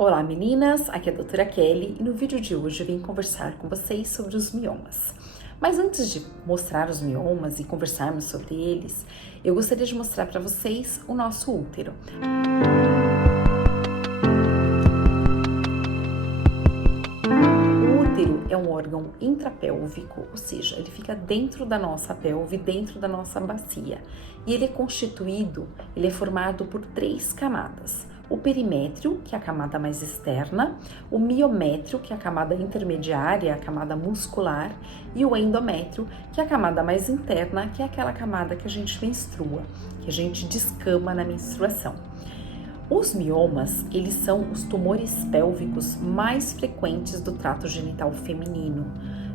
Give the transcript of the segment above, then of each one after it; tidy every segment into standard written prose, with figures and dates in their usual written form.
Olá meninas, aqui é a doutora Kelly e no vídeo de hoje eu vim conversar com vocês sobre os miomas. Mas antes de mostrar os miomas e conversarmos sobre eles, eu gostaria de mostrar para vocês o nosso útero. O útero é um órgão intrapélvico, ou seja, ele fica dentro da nossa pelve, dentro da nossa bacia. E ele é formado por 3 camadas. O perimétrio, que é a camada mais externa, o miométrio, que é a camada intermediária, a camada muscular, e o endométrio, que é a camada mais interna, que é aquela camada que a gente menstrua, que a gente descama na menstruação. Os miomas, eles são os tumores pélvicos mais frequentes do trato genital feminino.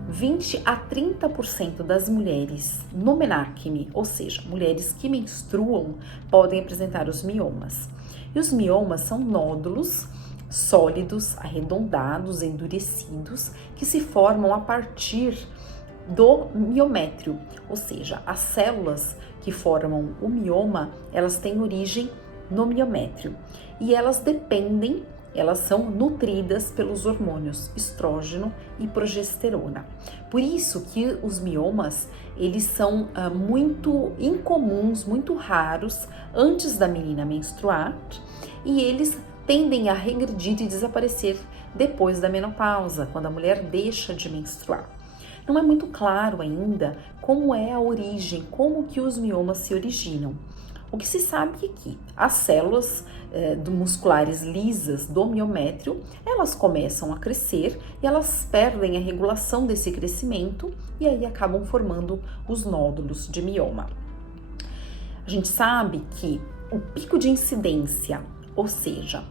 20 a 30% das mulheres no menarqueme, ou seja, mulheres que menstruam, podem apresentar os miomas. E os miomas são nódulos sólidos, arredondados, endurecidos, que se formam a partir do miométrio, ou seja, as células que formam o mioma, elas têm origem no miométrio e elas são nutridas pelos hormônios estrógeno e progesterona. Por isso que os miomas, eles são muito incomuns, muito raros antes da menina menstruar e eles tendem a regredir e desaparecer depois da menopausa, quando a mulher deixa de menstruar. Não é muito claro ainda como é a origem, como que os miomas se originam. O que se sabe é que as células musculares lisas do miométrio, elas começam a crescer e elas perdem a regulação desse crescimento e aí acabam formando os nódulos de mioma. A gente sabe que o pico de incidência, ou seja,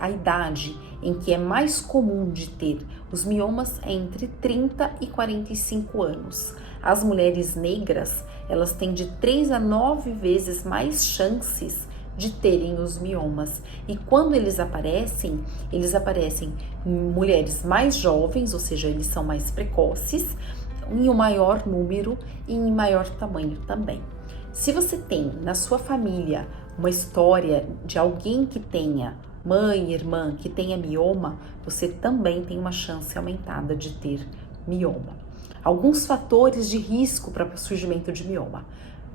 a idade em que é mais comum de ter os miomas é entre 30 e 45 anos. As mulheres negras, elas têm de 3 a 9 vezes mais chances de terem os miomas. E quando eles aparecem em mulheres mais jovens, ou seja, eles são mais precoces, em um maior número e em maior tamanho também. Se você tem na sua família uma história de alguém que tenha mãe, irmã, que tenha mioma, você também tem uma chance aumentada de ter mioma. Alguns fatores de risco para o surgimento de mioma: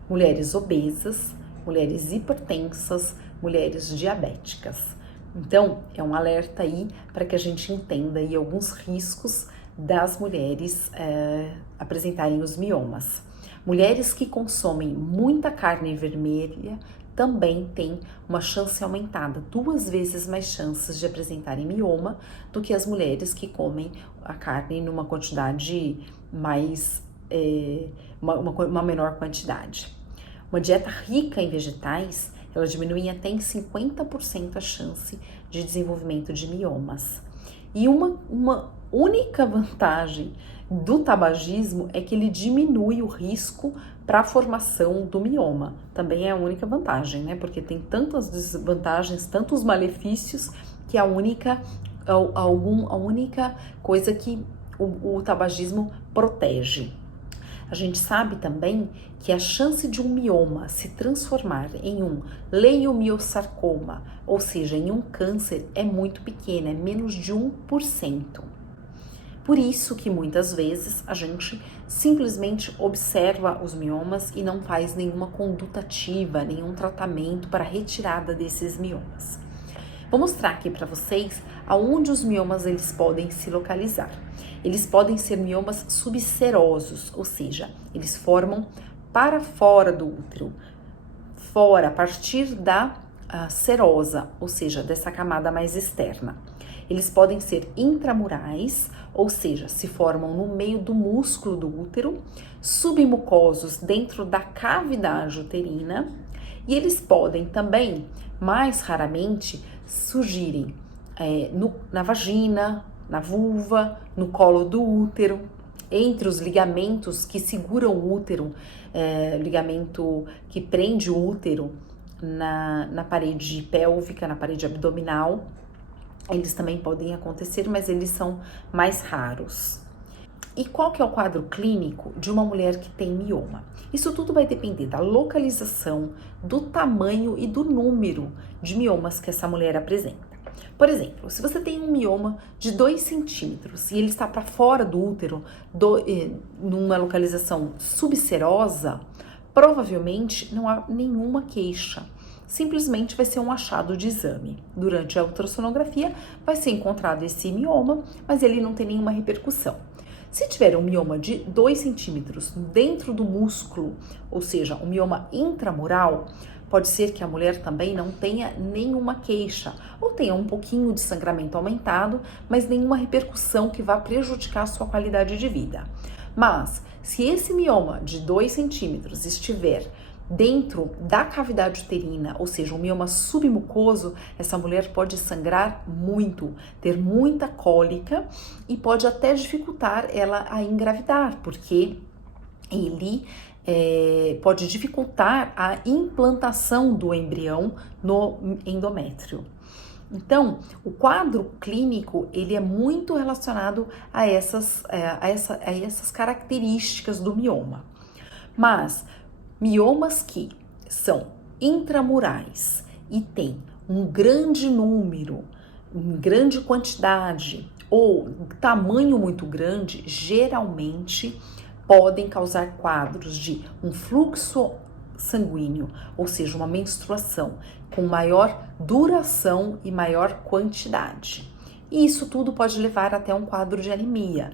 mulheres obesas, mulheres hipertensas, mulheres diabéticas. Então, é um alerta aí para que a gente entenda aí alguns riscos das mulheres apresentarem os miomas. Mulheres que consomem muita carne vermelha também têm uma chance aumentada, 2 vezes mais chances de apresentarem mioma do que as mulheres que comem a carne numa quantidade mais, uma menor quantidade. Uma dieta rica em vegetais, ela diminui até em 50% a chance de desenvolvimento de miomas. E uma única vantagem do tabagismo é que ele diminui o risco para a formação do mioma. Também é a única vantagem, né? Porque tem tantas desvantagens, tantos malefícios, que a única coisa que o tabagismo protege. A gente sabe também que a chance de um mioma se transformar em um leiomiosarcoma, ou seja, em um câncer, é muito pequena, é menos de 1%. Por isso que muitas vezes a gente simplesmente observa os miomas e não faz nenhuma conduta ativa, nenhum tratamento para a retirada desses miomas. Vou mostrar aqui para vocês aonde os miomas eles podem se localizar. Eles podem ser miomas subserosos, ou seja, eles formam para fora do útero, fora, a partir da serosa, ou seja, dessa camada mais externa. Eles podem ser intramurais, ou seja, se formam no meio do músculo do útero, submucosos dentro da cavidade uterina, e eles podem também, mais raramente, surgirem na vagina, na vulva, no colo do útero, entre os ligamentos que seguram o útero, ligamento que prende o útero na parede pélvica, na parede abdominal. Eles também podem acontecer, mas eles são mais raros. E qual que é o quadro clínico de uma mulher que tem mioma? Isso tudo vai depender da localização, do tamanho e do número de miomas que essa mulher apresenta. Por exemplo, se você tem um mioma de 2 centímetros e ele está para fora do útero, numa localização subserosa, provavelmente não há nenhuma queixa. Simplesmente vai ser um achado de exame. Durante a ultrassonografia vai ser encontrado esse mioma, mas ele não tem nenhuma repercussão. Se tiver um mioma de 2 centímetros dentro do músculo, ou seja, um mioma intramural, pode ser que a mulher também não tenha nenhuma queixa, ou tenha um pouquinho de sangramento aumentado, mas nenhuma repercussão que vá prejudicar a sua qualidade de vida. Mas, se esse mioma de 2 centímetros estiver dentro da cavidade uterina, ou seja, um mioma submucoso, essa mulher pode sangrar muito, ter muita cólica e pode até dificultar ela a engravidar, porque ele pode dificultar a implantação do embrião no endométrio. Então, o quadro clínico, ele é muito relacionado a essas características do mioma. Mas, miomas que são intramurais e têm um grande número, em grande quantidade ou tamanho muito grande, geralmente podem causar quadros de um fluxo sanguíneo, ou seja, uma menstruação com maior duração e maior quantidade. E isso tudo pode levar até um quadro de anemia.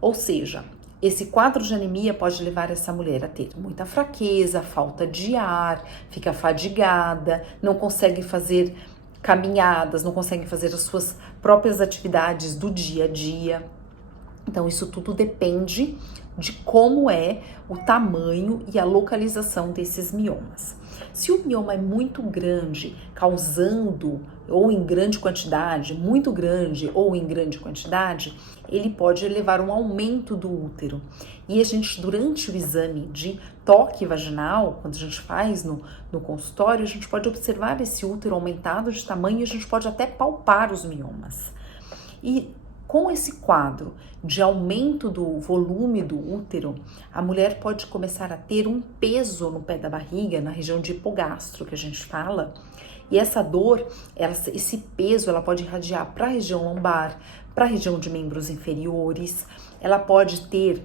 Ou seja, esse quadro de anemia pode levar essa mulher a ter muita fraqueza, falta de ar, fica fadigada, não consegue fazer caminhadas, não consegue fazer as suas próprias atividades do dia a dia. Então, isso tudo depende de como é o tamanho e a localização desses miomas. Se o mioma é muito grande, causando, ou em grande quantidade, muito grande ou em grande quantidade, ele pode levar a um aumento do útero. E a gente, durante o exame de toque vaginal, quando a gente faz no consultório, a gente pode observar esse útero aumentado de tamanho e a gente pode até palpar os miomas. E com esse quadro de aumento do volume do útero, a mulher pode começar a ter um peso no pé da barriga, na região de hipogastro que a gente fala, e essa dor, esse peso, ela pode irradiar para a região lombar, para a região de membros inferiores, ela pode ter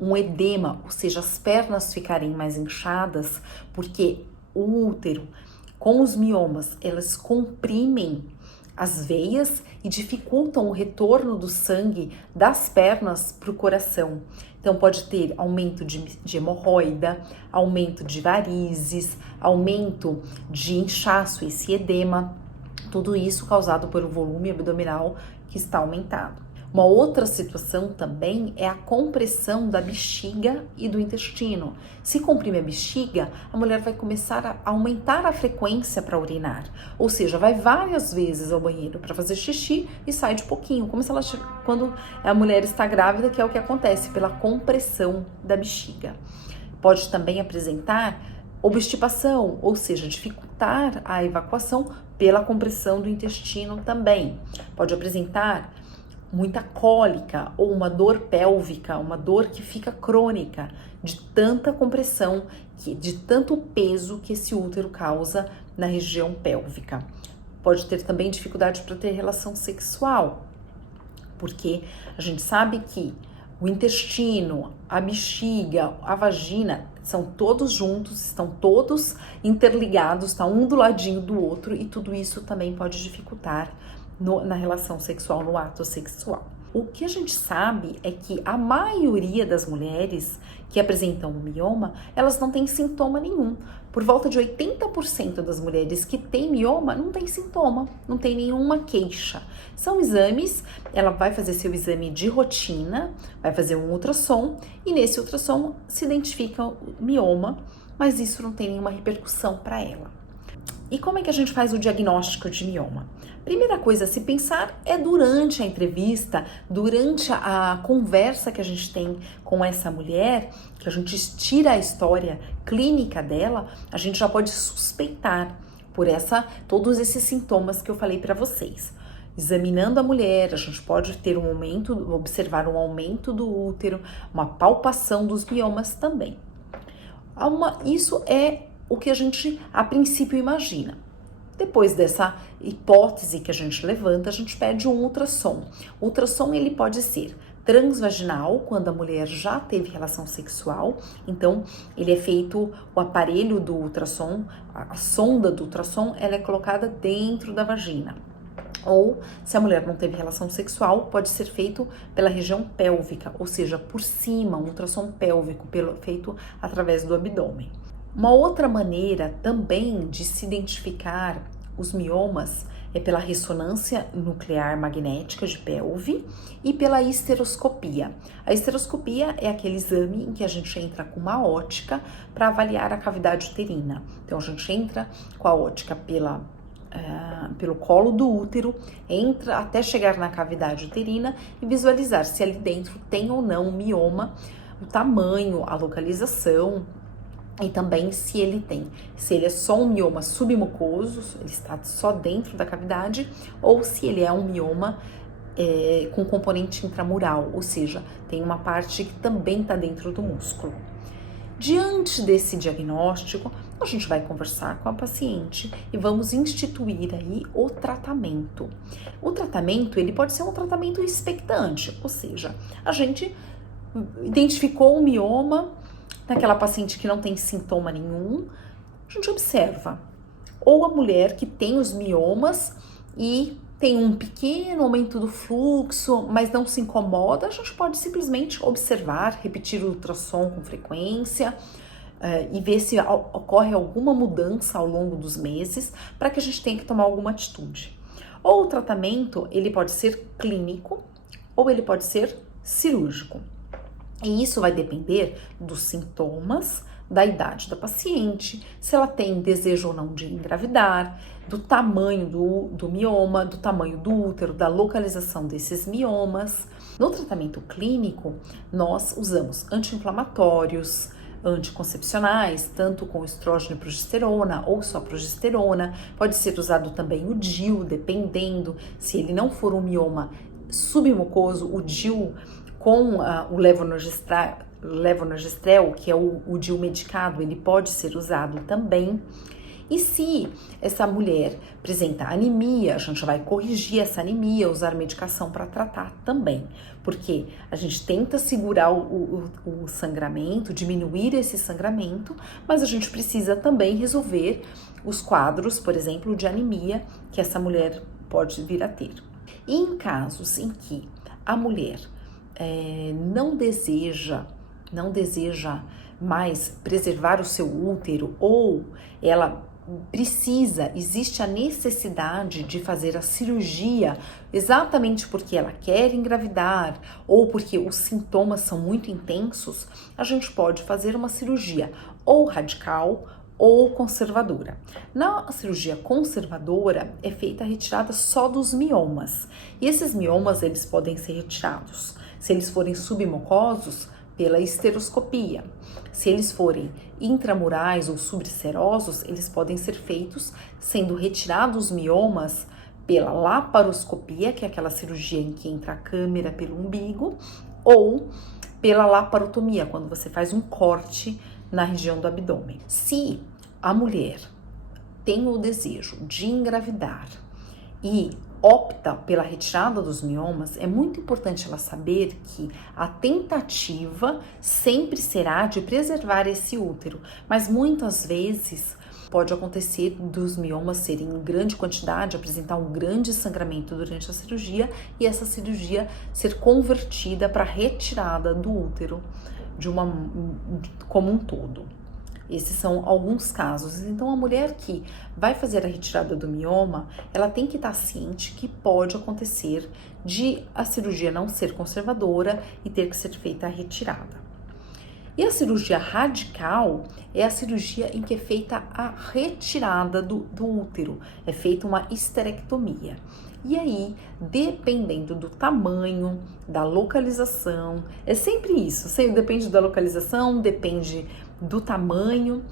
um edema, ou seja, as pernas ficarem mais inchadas, porque o útero, com os miomas, elas comprimem as veias e dificultam o retorno do sangue das pernas para o coração. Então pode ter aumento de hemorroida, aumento de varizes, aumento de inchaço, esse edema, tudo isso causado por um volume abdominal que está aumentado. Uma outra situação também é a compressão da bexiga e do intestino. Se comprime a bexiga, a mulher vai começar a aumentar a frequência para urinar. Ou seja, vai várias vezes ao banheiro para fazer xixi e sai de pouquinho, como se ela, quando a mulher está grávida, que é o que acontece pela compressão da bexiga. Pode também apresentar obstipação, ou seja, dificultar a evacuação pela compressão do intestino também. Pode apresentar muita cólica ou uma dor pélvica, uma dor que fica crônica de tanta compressão, de tanto peso que esse útero causa na região pélvica. Pode ter também dificuldade para ter relação sexual, porque a gente sabe que o intestino, a bexiga, a vagina são todos juntos, estão todos interligados, está um do ladinho do outro, e tudo isso também pode dificultar na relação sexual, no ato sexual. O que a gente sabe é que a maioria das mulheres que apresentam o mioma, elas não têm sintoma nenhum. Por volta de 80% das mulheres que têm mioma não tem sintoma, não tem nenhuma queixa. São exames, ela vai fazer seu exame de rotina, vai fazer um ultrassom e nesse ultrassom se identifica o mioma, mas isso não tem nenhuma repercussão para ela. E como é que a gente faz o diagnóstico de mioma? Primeira coisa a se pensar é durante a entrevista, durante a conversa que a gente tem com essa mulher, que a gente tira a história clínica dela, a gente já pode suspeitar por todos esses sintomas que eu falei para vocês. Examinando a mulher, a gente pode ter observar um aumento do útero, uma palpação dos miomas também. Isso é o que a gente a princípio imagina. Depois dessa hipótese que a gente levanta, a gente pede um ultrassom. O ultrassom ele pode ser transvaginal, quando a mulher já teve relação sexual, então ele é feito, o aparelho do ultrassom, a sonda do ultrassom, ela é colocada dentro da vagina. Ou, se a mulher não teve relação sexual, pode ser feito pela região pélvica, ou seja, por cima, um ultrassom pélvico feito através do abdômen. Uma outra maneira também de se identificar os miomas é pela ressonância nuclear magnética de pelve e pela histeroscopia. A histeroscopia é aquele exame em que a gente entra com uma ótica para avaliar a cavidade uterina. Então, a gente entra com a ótica pelo colo do útero, entra até chegar na cavidade uterina e visualizar se ali dentro tem ou não um mioma, o tamanho, a localização e também se ele é só um mioma submucoso, ele está só dentro da cavidade, ou se ele é um mioma com componente intramural, ou seja, tem uma parte que também está dentro do músculo. Diante desse diagnóstico, a gente vai conversar com a paciente e vamos instituir aí o tratamento. O tratamento, ele pode ser um tratamento expectante, ou seja, a gente identificou o mioma naquela paciente que não tem sintoma nenhum, a gente observa. Ou a mulher que tem os miomas e tem um pequeno aumento do fluxo, mas não se incomoda, a gente pode simplesmente observar, repetir o ultrassom com frequência e ver se ocorre alguma mudança ao longo dos meses para que a gente tenha que tomar alguma atitude. Ou o tratamento, ele pode ser clínico ou ele pode ser cirúrgico. E isso vai depender dos sintomas, da idade da paciente, se ela tem desejo ou não de engravidar, do tamanho do mioma, do tamanho do útero, da localização desses miomas. No tratamento clínico, nós usamos anti-inflamatórios, anticoncepcionais, tanto com estrógeno e progesterona ou só progesterona. Pode ser usado também o DIU, dependendo. Se ele não for um mioma submucoso, o DIU com o levonorgestrel, que é o DIU medicado, ele pode ser usado também. E se essa mulher apresenta anemia, a gente vai corrigir essa anemia, usar medicação para tratar também, porque a gente tenta segurar o sangramento, diminuir esse sangramento, mas a gente precisa também resolver os quadros, por exemplo, de anemia que essa mulher pode vir a ter. E em casos em que a mulher não deseja mais preservar o seu útero, ou ela existe a necessidade de fazer a cirurgia exatamente porque ela quer engravidar ou porque os sintomas são muito intensos, a gente pode fazer uma cirurgia ou radical ou conservadora. Na cirurgia conservadora é feita a retirada só dos miomas, e esses miomas eles podem ser retirados, se eles forem submucosos, pela histeroscopia. Se eles forem intramurais ou subserosos, eles podem ser feitos sendo retirados os miomas pela laparoscopia, que é aquela cirurgia em que entra a câmera pelo umbigo, ou pela laparotomia, quando você faz um corte na região do abdômen. Se a mulher tem o desejo de engravidar e opta pela retirada dos miomas, é muito importante ela saber que a tentativa sempre será de preservar esse útero, mas muitas vezes pode acontecer dos miomas serem em grande quantidade, apresentar um grande sangramento durante a cirurgia e essa cirurgia ser convertida para retirada do útero como um todo. Esses são alguns casos. Então, a mulher que vai fazer a retirada do mioma, ela tem que estar ciente que pode acontecer de a cirurgia não ser conservadora e ter que ser feita a retirada. E a cirurgia radical é a cirurgia em que é feita a retirada do útero, é feita uma histerectomia. E aí, dependendo do tamanho, da localização, é sempre isso, depende da localização, depende do tamanho,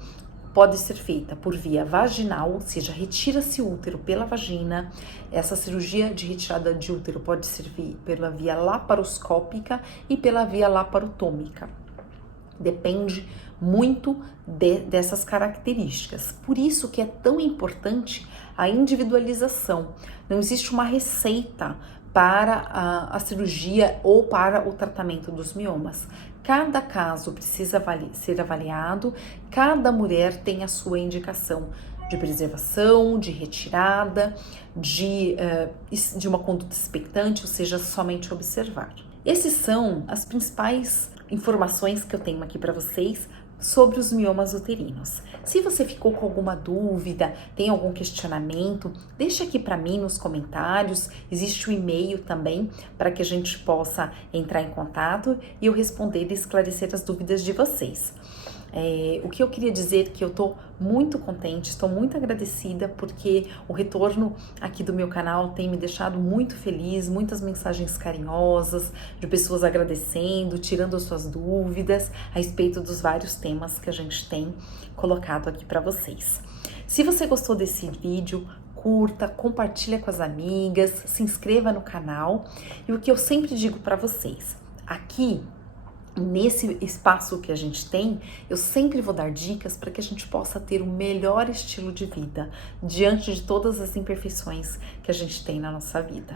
pode ser feita por via vaginal, ou seja, retira-se o útero pela vagina. Essa cirurgia de retirada de útero pode ser pela via laparoscópica e pela via laparotômica. Depende muito dessas características. Por isso que é tão importante a individualização. Não existe uma receita para a cirurgia ou para o tratamento dos miomas. Cada caso precisa ser avaliado, cada mulher tem a sua indicação de preservação, de retirada, de uma conduta expectante, ou seja, somente observar. Esses são as principais informações que eu tenho aqui para vocês sobre os miomas uterinos. Se você ficou com alguma dúvida, tem algum questionamento, deixa aqui para mim nos comentários. Existe um e-mail também para que a gente possa entrar em contato e eu responder e esclarecer as dúvidas de vocês. O que eu queria dizer é que eu estou muito contente, estou muito agradecida porque o retorno aqui do meu canal tem me deixado muito feliz, muitas mensagens carinhosas de pessoas agradecendo, tirando as suas dúvidas a respeito dos vários temas que a gente tem colocado aqui para vocês. Se você gostou desse vídeo, curta, compartilha com as amigas, se inscreva no canal e o que eu sempre digo para vocês, aqui nesse espaço que a gente tem, eu sempre vou dar dicas para que a gente possa ter o melhor estilo de vida diante de todas as imperfeições que a gente tem na nossa vida.